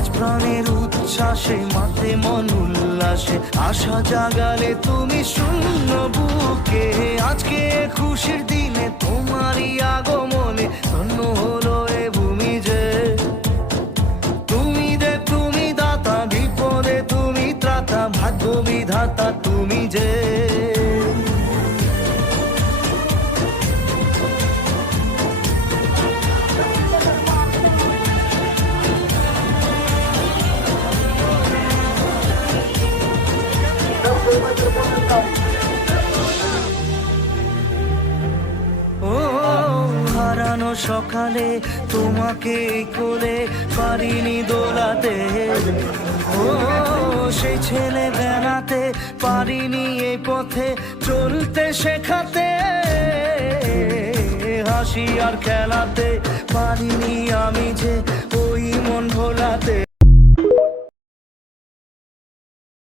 আজ প্রাণের উচ্ছ্বাসে মাতে মন উল্লাসে আশা জাগালে তুমি শূন্য বুকে। আজকে খুশির দিনে তোমারই আগমনে ধন্য হলো এ ভূমি যে। তুমি দাতা, বিপদে তুমি ত্রাতা, ভাগ্য বিধাতা তুমি যে। ও হারানো সকালে তোমাকে কোলে পারিনি দোলাতে। ও সেই ছেলে বেড়াতে পারিনি এই পথে চলতে শেখাতে। হাসি আর খেলাতে পারিনি আমি যে ওই মন ভোলাতে।